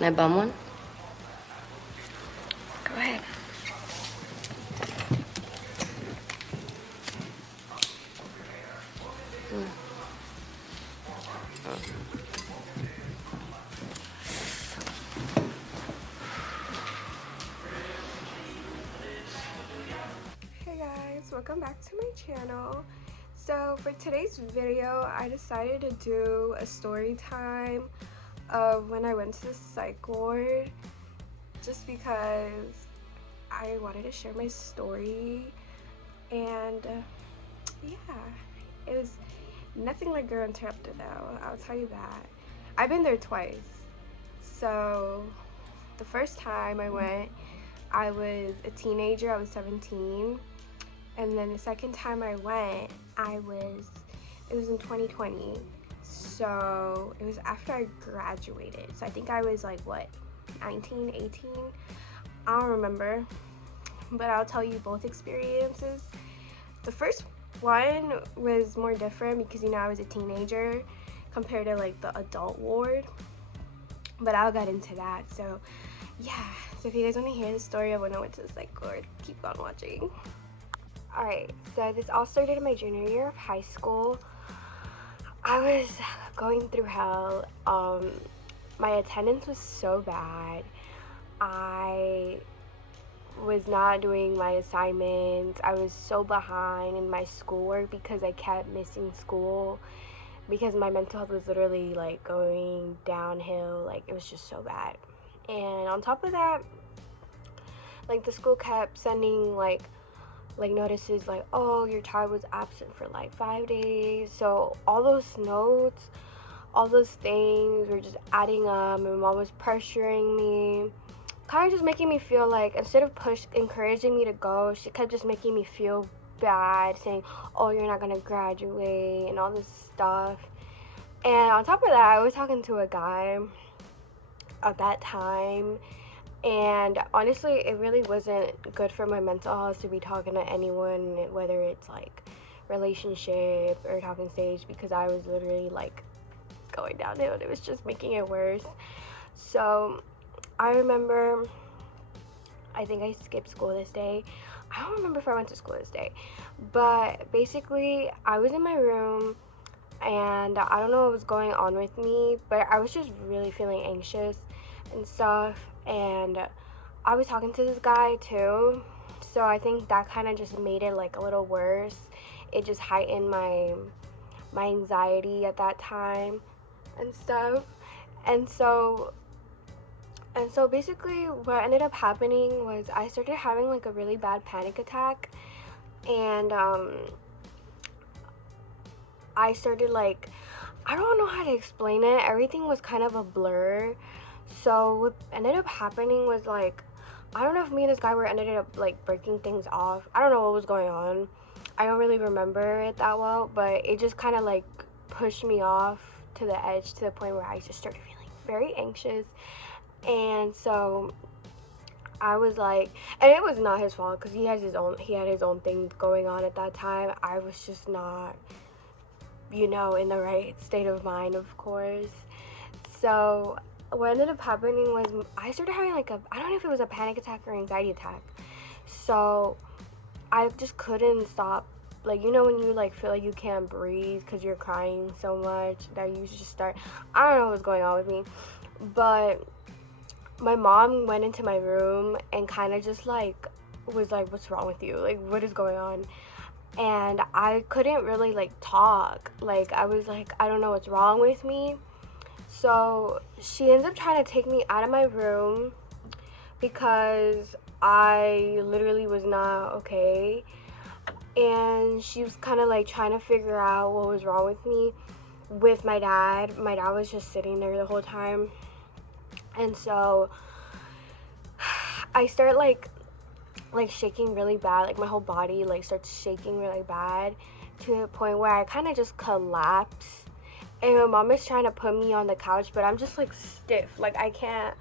Can I bum one? Go ahead. Hey guys, welcome back to my channel. So for today's video, I decided to do a story time of when I went to the psych ward, just because I wanted to share my story. And yeah, it was nothing like Girl Interrupted though, I'll tell you that. I've been there twice. So the first time I went, I was a teenager, I was 17. And then the second time I went, it was in 2020. So it was after I graduated. So I think I was like, what, 19, 18? I don't remember. But I'll tell you both experiences. The first one was more different because, I was a teenager compared to like the adult ward. But I'll get into that. So yeah, so if you guys want to hear the story of when I went to the psych ward, keep on watching. Alright, so this all started in my junior year of high school. I was going through hell. My attendance was so bad. I was not doing my assignments. I was so behind in my schoolwork because I kept missing school because my mental health was literally like going downhill. Like, it was just so bad. And on top of that, like, the school kept sending like notices like, oh, your child was absent for like 5 days. So all those notes, all those things were just adding up. My mom was pressuring me, kind of just making me feel like, instead of encouraging me to go, she kept just making me feel bad, saying, oh, you're not gonna graduate and all this stuff. And on top of that, I was talking to a guy at that time, and honestly, it really wasn't good for my mental health to be talking to anyone, whether it's like relationship or talking stage, because I was literally like going downhill and it was just making it worse. So I remember, I think I skipped school this day. I don't remember if I went to school this day, but basically I was in my room and I don't know what was going on with me, but I was just really feeling anxious and stuff. And I was talking to this guy too, so I think that kind of just made it like a little worse. It just heightened my anxiety at that time and stuff. And so basically what ended up happening was I started having like a really bad panic attack, and I started like, I don't know how to explain it. Everything was kind of a blur. So what ended up happening was like, I don't know if me and this guy ended up like breaking things off. I don't know what was going on. I don't really remember it that well, but it just kind of like pushed me off to the edge, to the point where I just started feeling very anxious. And so I was like, and it was not his fault because he had his own thing going on at that time. I was just not, in the right state of mind, of course. So what ended up happening was I started having like I don't know if it was a panic attack or anxiety attack. So I just couldn't stop. Like, when you like feel like you can't breathe because you're crying so much that you just start, I don't know what was going on with me. But my mom went into my room and kind of just like was like, what's wrong with you? Like, what is going on? And I couldn't really like talk. Like, I was like, I don't know what's wrong with me. So she ends up trying to take me out of my room because I literally was not okay. And she was kind of like trying to figure out what was wrong with me with my dad. My dad was just sitting there the whole time. And so I start like shaking really bad. Like, my whole body like starts shaking really bad, to the point where I kind of just collapse. And my mom is trying to put me on the couch, but I'm just like stiff. Like, I can't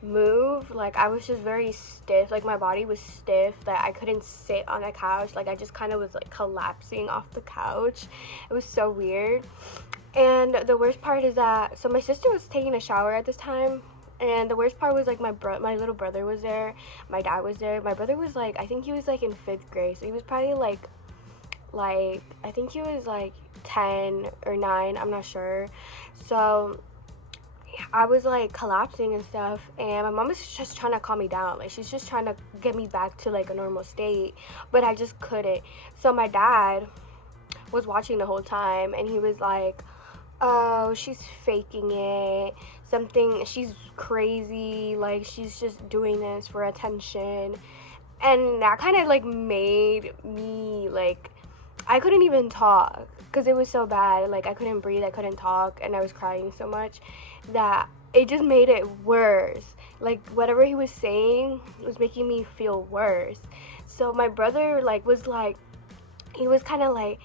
move. Like, I was just very stiff. Like, my body was stiff that I couldn't sit on the couch. Like, I just kind of was like collapsing off the couch. It was so weird. And the worst part is that, so my sister was taking a shower at this time, And the worst part was, like, my little brother was there, my dad was there. My brother was, like, I think he was, like, in 5th grade, so he was probably, like, I think he was, like, 10 or 9, I'm not sure. So I was, like, collapsing and stuff, and my mom was just trying to calm me down. Like, she's just trying to get me back to, like, a normal state, but I just couldn't. So my dad was watching the whole time, and he was like, oh, she's faking it, she's crazy, like, she's just doing this for attention. And that kind of, like, made me, like, I couldn't even talk because it was so bad. Like, I couldn't breathe, I couldn't talk, and I was crying so much that it just made it worse. Like, whatever he was saying was making me feel worse. So my brother, like, was like, he was kind of like,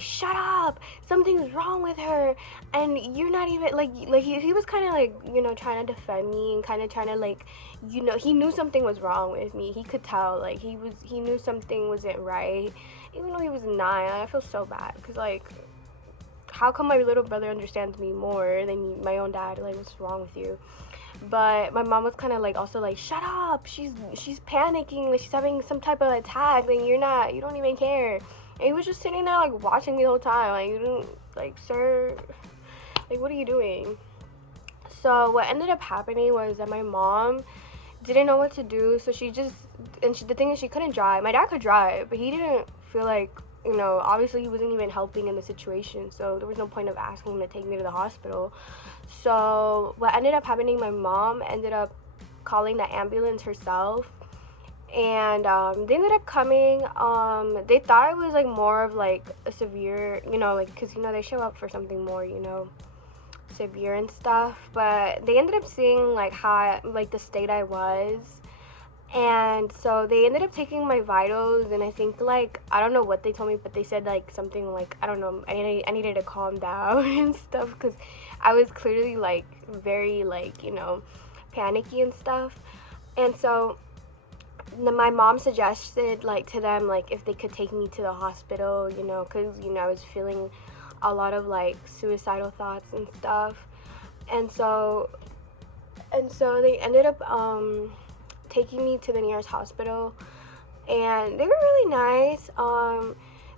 shut up, something's wrong with her, and you're not even, like he was kind of, like, you know, trying to defend me and kind of trying to, like, you know, he knew something was wrong with me. He could tell, like, he knew something wasn't right, even though he was 9. I feel so bad, because, like, how come my little brother understands me more than my own dad? Like, what's wrong with you? But my mom was kind of, like, also like, shut up, she's panicking, like, she's having some type of attack, and you don't even care. And he was just sitting there, like, watching me the whole time. Like, you didn't, like, sir, like, what are you doing? So what ended up happening was that my mom didn't know what to do. So the thing is, she couldn't drive. My dad could drive, but he didn't feel like, you know, obviously he wasn't even helping in the situation. So there was no point of asking him to take me to the hospital. So what ended up happening, my mom ended up calling the ambulance herself. And they ended up coming. They thought it was, like, more of, like, a severe, you know, like, because, you know, they show up for something more, you know, severe and stuff. But they ended up seeing, like, how, like, the state I was. And so they ended up taking my vitals, and I think, like, I don't know what they told me, but they said, like, something like, I don't know, I needed to calm down and stuff, because I was clearly, like, very, like, you know, panicky and stuff. And so my mom suggested, like, to them, like, if they could take me to the hospital, you know, because, you know, I was feeling a lot of, like, suicidal thoughts and stuff. And so they ended up taking me to the nearest hospital, and they were really nice.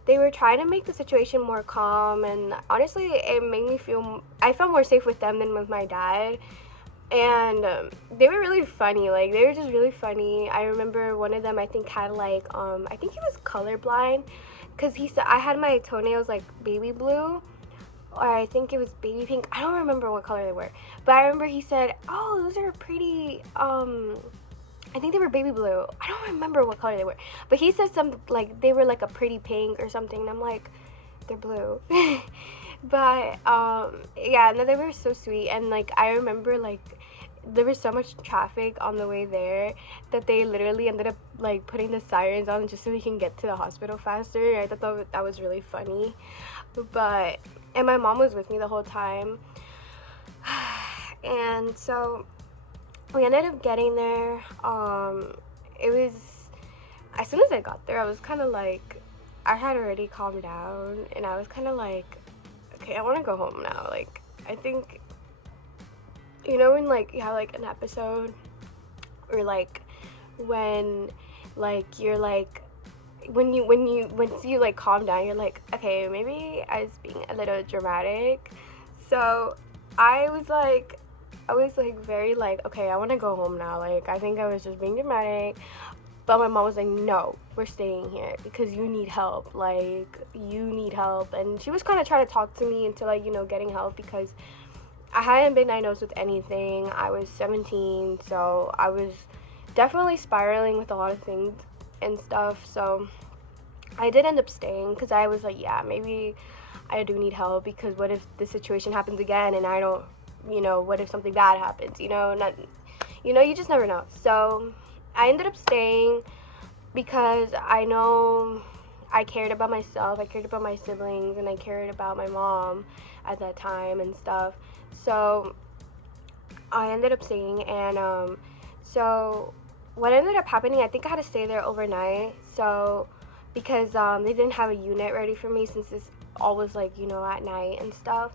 They were trying to make the situation more calm, and honestly, it made me I felt more safe with them than with my dad. And they were really funny. Like, they were just really funny. I remember one of them, I think, had, like, I think he was colorblind, because he said I had my toenails, like, baby blue, or I think it was baby pink. I don't remember what color they were, but I remember he said, oh, those are pretty, I think they were baby blue. I don't remember what color they were, but he said something like they were, like, a pretty pink or something, and I'm like, they're blue. But yeah, no, they were so sweet. And, like, I remember, like, there was so much traffic on the way there that they literally ended up, like, putting the sirens on just so we can get to the hospital faster. I thought that was really funny. And my mom was with me the whole time. And so we ended up getting there. It was, as soon as I got there, I was kind of like, I had already calmed down, and I was kind of like, okay, I want to go home now. Like, I think, you know, when, like, you have, like, an episode, or, like, when, like, you're, like, once you, like, calm down, you're like, okay, maybe I was being a little dramatic. So I was like, very, like, okay, I want to go home now. Like, I think I was just being dramatic. But my mom was like, no, we're staying here because you need help. Like, you need help. And she was kind of trying to talk to me into, like, you know, getting help, because I hadn't been diagnosed with anything. I was 17, so I was definitely spiraling with a lot of things and stuff. So I did end up staying, because I was like, yeah, maybe I do need help, because what if the situation happens again and I don't, you know, what if something bad happens, you know, you just never know. So I ended up staying because I know I cared about myself, I cared about my siblings, and I cared about my mom at that time and stuff. So I ended up staying, and so what ended up happening, I think I had to stay there overnight. So because they didn't have a unit ready for me, since this all was, like, you know, at night and stuff.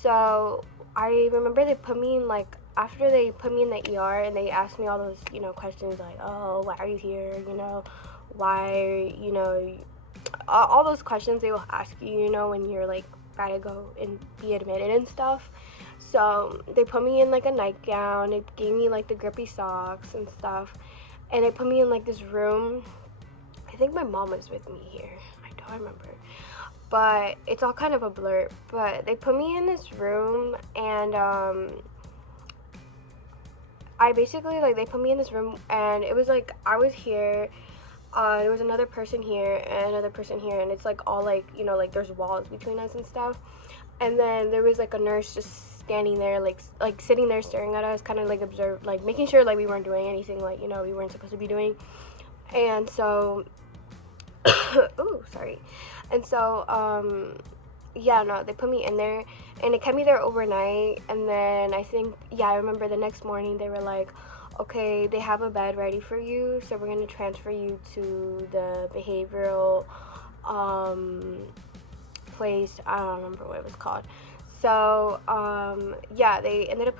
So I remember they put me in, like, after they put me in the ER and they asked me all those, you know, questions like, oh, why are you here, you know, why, you know, all those questions they will ask you, you know, when you're like about to go and be admitted and stuff. So they put me in like a nightgown, they gave me like the grippy socks and stuff, and they put me in like this room. I think my mom was with me here, I don't remember, but it's all kind of a blur. But they put me in this room, and I basically, like, they put me in this room, and it was like I was here, there was another person here and another person here, and it's like all like, you know, like there's walls between us and stuff. And then there was like a nurse just standing there, like sitting there staring at us, kind of like like making sure like we weren't doing anything like, you know, we weren't supposed to be doing. And so oh, sorry. And so yeah, no, they put me in there, and it kept me there overnight. And then I think, yeah, I remember the next morning they were like, okay, they have a bed ready for you, so we're going to transfer you to the behavioral place. I don't remember what it was called. So yeah, they ended up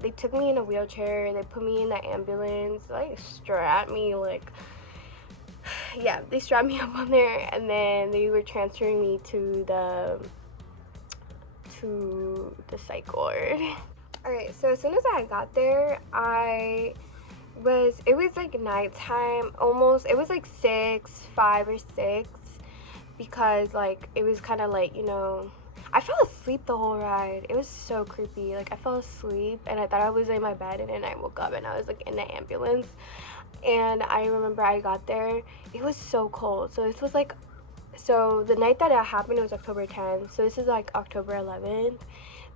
they took me in a wheelchair, they put me in the ambulance, like strapped me, like, yeah, they strapped me up on there, and then they were transferring me to the psych ward. Alright, so as soon as I got there, it was like nighttime almost. It was like 5 or 6, because like it was kind of like, you know, I fell asleep the whole ride. It was so creepy. Like, I fell asleep and I thought I was in my bed, and then I woke up and I was like in the ambulance. And I remember I got there, it was so cold. So this was like, so the night that it happened, it was October 10th. So this is like October 11th.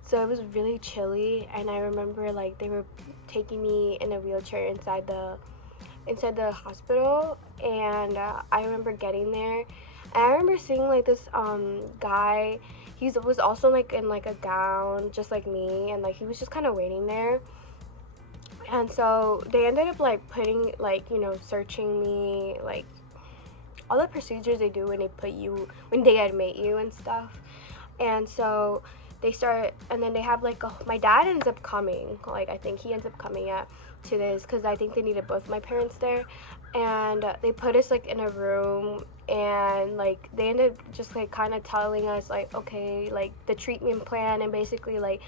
So it was really chilly, and I remember like they were taking me in a wheelchair inside the hospital. And I remember getting there, and I remember seeing like this guy. He was also like in like a gown just like me, and like he was just kind of waiting there. And so they ended up like putting, like, you know, searching me, like all the procedures they do when they admit you and stuff. And so they start, and then they have like my dad ends up coming, like I think he ends up coming to this, because I think they needed both my parents there. And they put us like in a room, and like they ended up just like kind of telling us like, okay, like the treatment plan, and basically like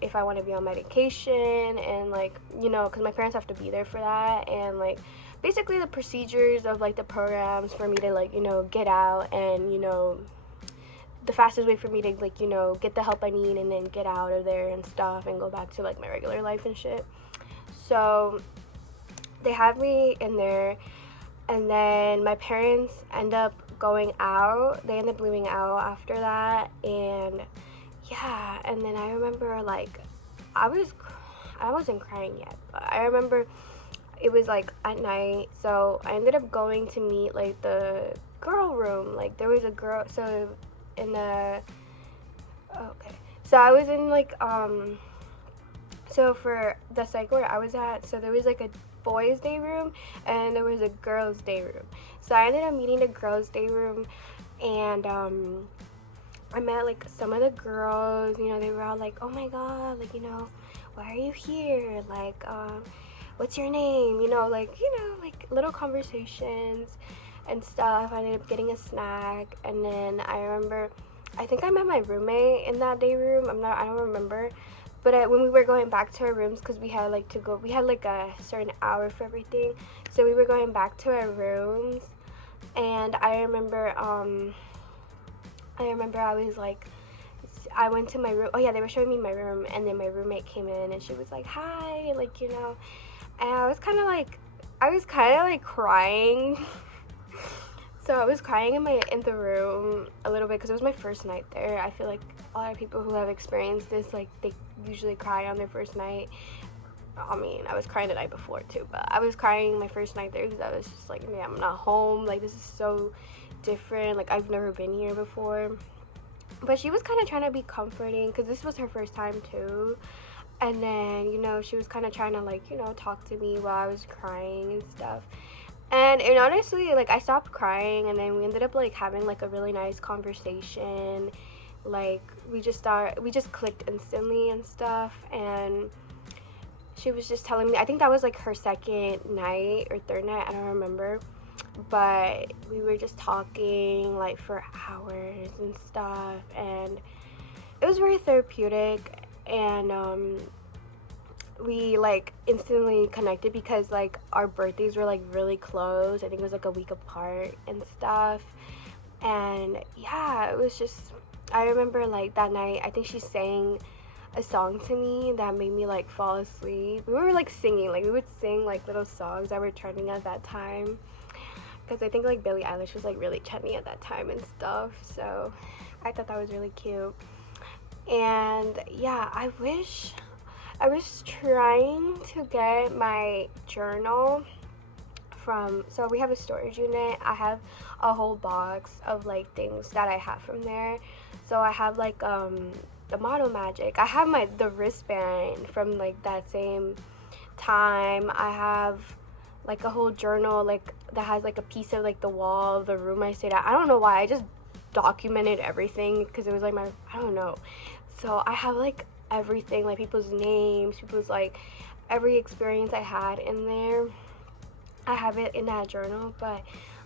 if I want to be on medication, and like, you know, because my parents have to be there for that, and like basically the procedures of like the programs for me to, like, you know, get out, and, you know, the fastest way for me to, like, you know, get the help I need and then get out of there and stuff and go back to like my regular life and shit. So they have me in there, and then my parents end up going out. They end up leaving out after that. And yeah, and then I remember like I wasn't crying yet, but I remember it was like at night, so I ended up going to meet like the girl room. Like there was a girl, so in the okay, so I was in like so for the psych ward I was at, so there was like a boys' day room and there was a girls' day room. So I ended up meeting the girls' day room, and I met like some of the girls. You know, they were all like, oh my god, like, you know, why are you here, like what's your name, you know, like little conversations and stuff. I ended up getting a snack, and then I remember I think I met my roommate in that day room. I don't remember. But when we were going back to our rooms, because we had like a certain hour for everything, so we were going back to our rooms, and I remember I was like, I went to my room. Oh yeah, they were showing me my room, and then my roommate came in, and she was like, hi, like, you know, and I was kind of like crying. So I was crying in the room a little bit, because it was my first night there. I feel like a lot of people who have experienced this, like, they usually cry on their first night. I mean, I was crying the night before too, but I was crying my first night there because I was just like, man, I'm not home. Like, this is so different. Like, I've never been here before. But she was kind of trying to be comforting, because this was her first time too. And then, you know, she was kind of trying to, like, you know, talk to me while I was crying and stuff. And honestly, like, I stopped crying, and then we ended up, like, having, like, a really nice conversation. Like, we just clicked instantly and stuff. And she was just telling me, I think that was like her second night or third night, I don't remember, but we were just talking like for hours and stuff, and it was very therapeutic. And we like instantly connected because like our birthdays were like really close. I think it was like a week apart and stuff. And yeah, it was just, I remember like that night, I think she sang a song to me that made me like fall asleep. We were like singing, like we would sing like little songs that were trending at that time, because I think like Billie Eilish was like really trending at that time and stuff. So I thought that was really cute. And yeah, I was trying to get my journal from, so we have a storage unit. I have a whole box of like things that I have from there. So I have like the Model Magic. I have the wristband from like that same time. I have like a whole journal like that has like a piece of like the wall of the room I stayed at. I don't know why. I just documented everything because it was like I don't know. So I have like everything, like people's names, people's like every experience I had in there. I have it in that journal, but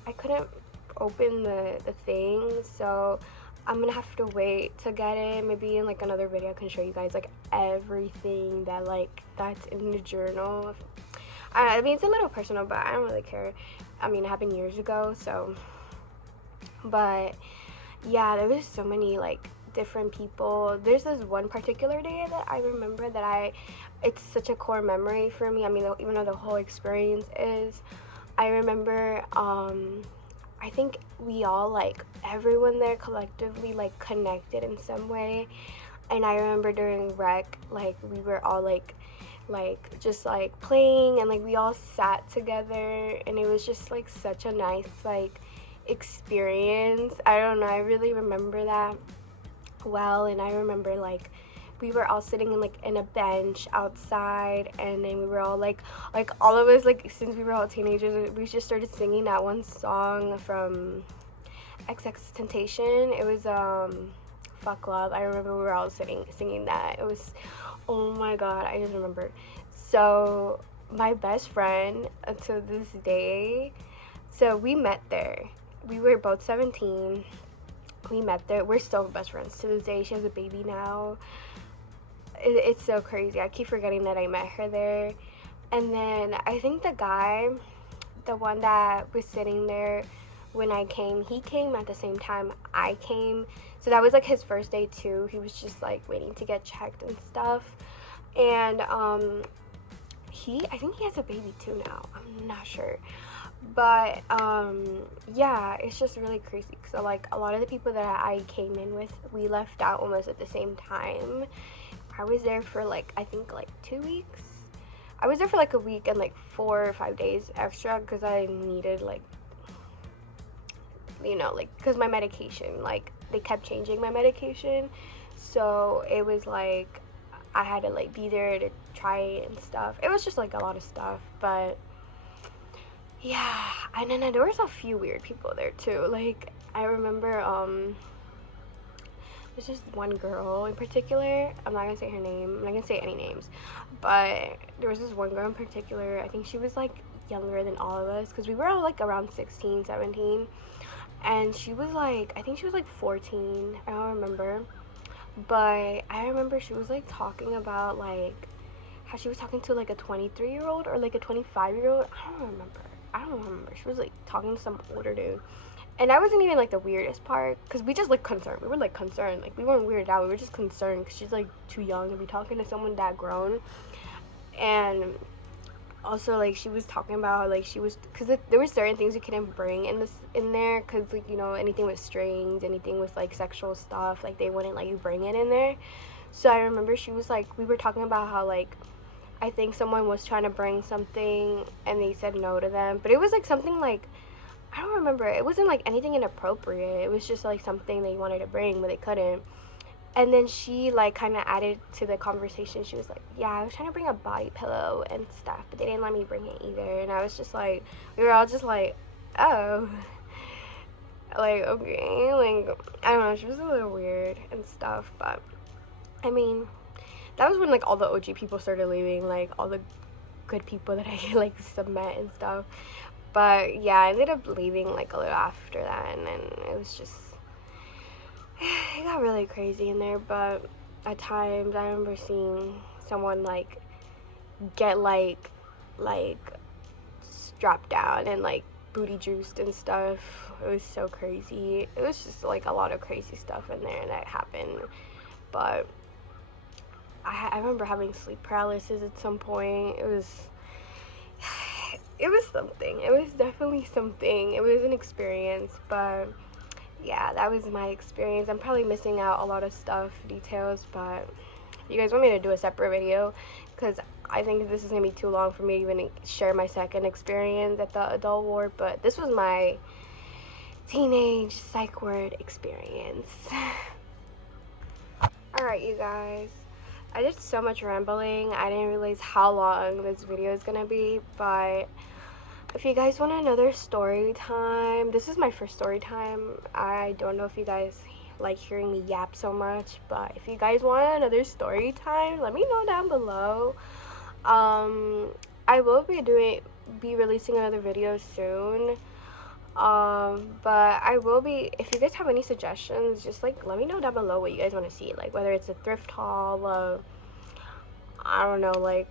I couldn't open the thing, so I'm gonna have to wait to get it. Maybe in like another video I can show you guys like everything that like that's in the journal. I mean, it's a little personal, but I don't really care. I mean, it happened years ago, so. But yeah, there was so many like different people. There's this one particular day that I remember that it's such a core memory for me. I mean, even though the whole experience is, I remember I think we all like everyone there collectively like connected in some way. And I remember during rec, like we were all like just like playing, and like we all sat together, and it was just like such a nice like experience. I don't know, I really remember that well. And I remember like we were all sitting in a bench outside, and then we were all like all of us, like since we were all teenagers, we just started singing that one song from XXXTentacion. It was Fuck Love. I remember we were all singing that. It was, oh my god, I just remember. So my best friend to this day, so we met there. We were both 17. We met there. We're still best friends to this day. She has a baby now. It's so crazy. I keep forgetting that I met her there. And then I think the guy, the one that was sitting there when I came, he came at the same time I came. So that was like his first day too. He was just like waiting to get checked and stuff. And I think he has a baby too now. I'm not sure. But yeah, it's just really crazy. So like a lot of the people that I came in with, we left out almost at the same time. I was there for like, I think like 2 weeks. I was there for like a week and like 4 or 5 days extra because I needed like, you know, like because my medication, like they kept changing my medication. So it was like I had to like be there to try it and stuff. It was just like a lot of stuff. But yeah, and then there was a few weird people there too. Like I remember there's just one girl in particular. I'm not gonna say her name. I'm not gonna say any names. But there was this one girl in particular. I think she was like younger than all of us because we were all like around 16, 17. And she was like, I think she was like 14. I don't remember. But I remember she was like talking about like how she was talking to like a 23-year-old or like a 25-year-old. I don't remember. She was like talking to some older dude. And that wasn't even like the weirdest part because we just like concerned. We were like concerned. Like we weren't weirded out. We were just concerned because she's like too young to be talking to someone that grown. And also like she was talking about how like she was, because there were certain things you couldn't bring in there because like, you know, anything with strings, anything with like sexual stuff, like they wouldn't let you bring it in there. So I remember she was like, we were talking about how like I think someone was trying to bring something and they said no to them, but it was like something like, I don't remember, it wasn't like anything inappropriate. It was just like something they wanted to bring but they couldn't. And then she like kind of added to the conversation. She was like, yeah, I was trying to bring a body pillow and stuff, but they didn't let me bring it either. And I was just like, we were all just like, oh, like, okay, like, I don't know, she was a little weird and stuff. But I mean, that was when like all the OG people started leaving, like all the good people that I like met and stuff. But yeah, I ended up leaving like a little after that, and it was just, it got really crazy in there. But at times I remember seeing someone like get like strapped down and like booty juiced and stuff. It was so crazy. It was just like a lot of crazy stuff in there that happened. But I remember having sleep paralysis at some point. It was something. It was definitely something. It was an experience. But yeah, that was my experience. I'm probably missing out a lot of stuff, details, but if you guys want me to do a separate video, because I think this is going to be too long for me to even share my second experience at the adult ward, but this was my teenage psych ward experience. Alright, you guys. I did so much rambling. I didn't realize how long this video is going to be, but if you guys want another story time, this is my first story time. I don't know if you guys like hearing me yap so much, but if you guys want another story time, let me know down below. I will be releasing another video soon. But I will be, if you guys have any suggestions, just like let me know down below what you guys want to see, like whether it's a thrift haul, I don't know, like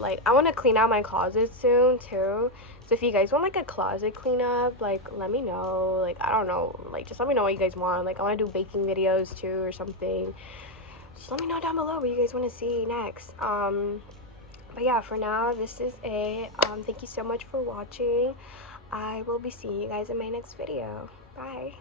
I want to clean out my closet soon too. So if you guys want like a closet cleanup, like let me know. Like I don't know, like just let me know what you guys want. Like I want to do baking videos too or something. Just let me know down below what you guys want to see next. But yeah, for now this is it. Thank you so much for watching. I will be seeing you guys in my next video. Bye.